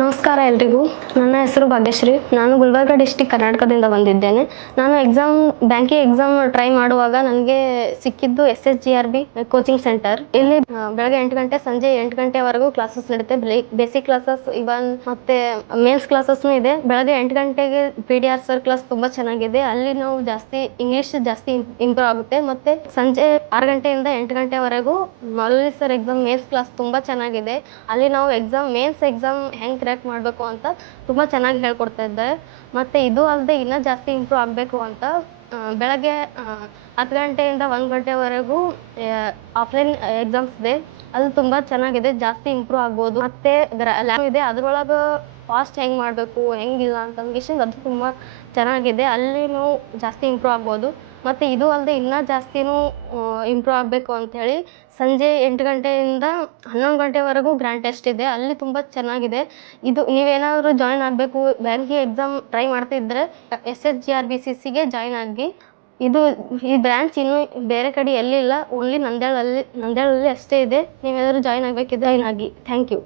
ನಮಸ್ಕಾರ ಎಲ್ರಿಗೂ. ನನ್ನ ಹೆಸರು ಭಾಗ್ಯಶ್ರೀ. ನಾನು ಗುಲ್ಬರ್ಗ ಡಿಸ್ಟಿಕ್ ಕರ್ನಾಟಕದಿಂದ ಬಂದಿದ್ದೇನೆ. ನಾನು ಬ್ಯಾಂಕಿಂಗ್ ಎಕ್ಸಾಮ್ ಟ್ರೈ ಮಾಡುವಾಗ ನನಗೆ ಸಿಕ್ಕಿದ್ದು SSGRB ಕೋಚಿಂಗ್ ಸೆಂಟರ್. ಇಲ್ಲಿ ಬೆಳಗ್ಗೆ 8 ಗಂಟೆ ಸಂಜೆ 8 ಗಂಟೆವರೆಗೂ ಕ್ಲಾಸಸ್ ನಡುತ್ತೆ. ಬೇಸಿಕ್ ಕ್ಲಾಸಸ್ ಇವನ್ ಮತ್ತೆ ಮೇನ್ಸ್ ಕ್ಲಾಸಸ್ನೂ ಇದೆ. ಬೆಳಗ್ಗೆ 8 ಗಂಟೆಗೆ PDR ಸರ್ ಕ್ಲಾಸ್ ತುಂಬ ಚೆನ್ನಾಗಿದೆ. ಅಲ್ಲಿ ನಾವು ಇಂಗ್ಲೀಷ್ ಜಾಸ್ತಿ ಇಂಪ್ರೂವ್ ಆಗುತ್ತೆ. ಮತ್ತೆ ಸಂಜೆ 6 ಗಂಟೆಯಿಂದ 8 ಗಂಟೆವರೆಗೂ ಮೌಲ್ವಿ ಸರ್ ಮೇನ್ಸ್ ಕ್ಲಾಸ್ ತುಂಬ ಚೆನ್ನಾಗಿದೆ. ಅಲ್ಲಿ ನಾವು ಮೇನ್ಸ್ ಎಕ್ಸಾಮ್ ಹೆಂಗೆ ಕ್ರ್ಯಾಕ್ ಮಾಡಬೇಕು ಅಂತ ತುಂಬ ಚೆನ್ನಾಗಿ ಹೇಳ್ಕೊಡ್ತಾ ಇದ್ದಾರೆ. ಮತ್ತು ಇದು ಅಲ್ಲದೆ ಇನ್ನೂ ಜಾಸ್ತಿ ಇಂಪ್ರೂವ್ ಆಗಬೇಕು ಅಂತ ಬೆಳಗ್ಗೆ 10 ಗಂಟೆಯಿಂದ 1 ಗಂಟೆವರೆಗೂ ಆಫ್ಲೈನ್ ಎಕ್ಸಾಮ್ಸ್ ಇದೆ. ಅದು ತುಂಬ ಚೆನ್ನಾಗಿದೆ, ಜಾಸ್ತಿ ಇಂಪ್ರೂವ್ ಆಗ್ಬೋದು. ಮತ್ತು ಲ್ಯಾಬ್ ಇದೆ, ಅದರೊಳಗೆ ಫಾಸ್ಟ್ ಹೆಂಗೆ ಮಾಡಬೇಕು ಹೆಂಗಿಲ್ಲ ಅಂತ ಅದು ತುಂಬ ಚೆನ್ನಾಗಿದೆ. ಅಲ್ಲಿ ನಾವು ಜಾಸ್ತಿ ಇಂಪ್ರೂವ್ ಆಗ್ಬೋದು. ಮತ್ತು ಇದು ಅಲ್ಲದೆ ಇನ್ನೂ ಜಾಸ್ತಿನೂ ಇಂಪ್ರೂವ್ ಆಗಬೇಕು ಅಂಥೇಳಿ ಸಂಜೆ 8 ಗಂಟೆಯಿಂದ 11 ಗಂಟೆವರೆಗೂ ಗ್ರ್ಯಾಂಡ್ ಟೆಸ್ಟ್ ಇದೆ. ಅಲ್ಲಿ ತುಂಬ ಚೆನ್ನಾಗಿದೆ. ಇದು ನೀವೇನಾದರೂ ಜಾಯ್ನ್ ಆಗಬೇಕು, ಬ್ಯಾಂಕಿಂಗ್ ಎಕ್ಸಾಮ್ ಟ್ರೈ ಮಾಡ್ತಿದ್ದರೆ SSGRBCCಗೆ ಜಾಯ್ನ್ ಆಗಿ. ಈ ಬ್ರ್ಯಾಂಚ್ ಇನ್ನೂ ಬೇರೆ ಕಡೆ ಎಲ್ಲಿಲ್ಲ, ಓನ್ಲಿ ನಂದ್ಯಾಳಲ್ಲಿ ಅಷ್ಟೇ ಇದೆ. ನೀವೇನಾದರೂ ಜಾಯ್ನ್ ಆಗಬೇಕಿದ್ರೆ ಜಾಯ್ನ್ ಆಗಿ. Thank you.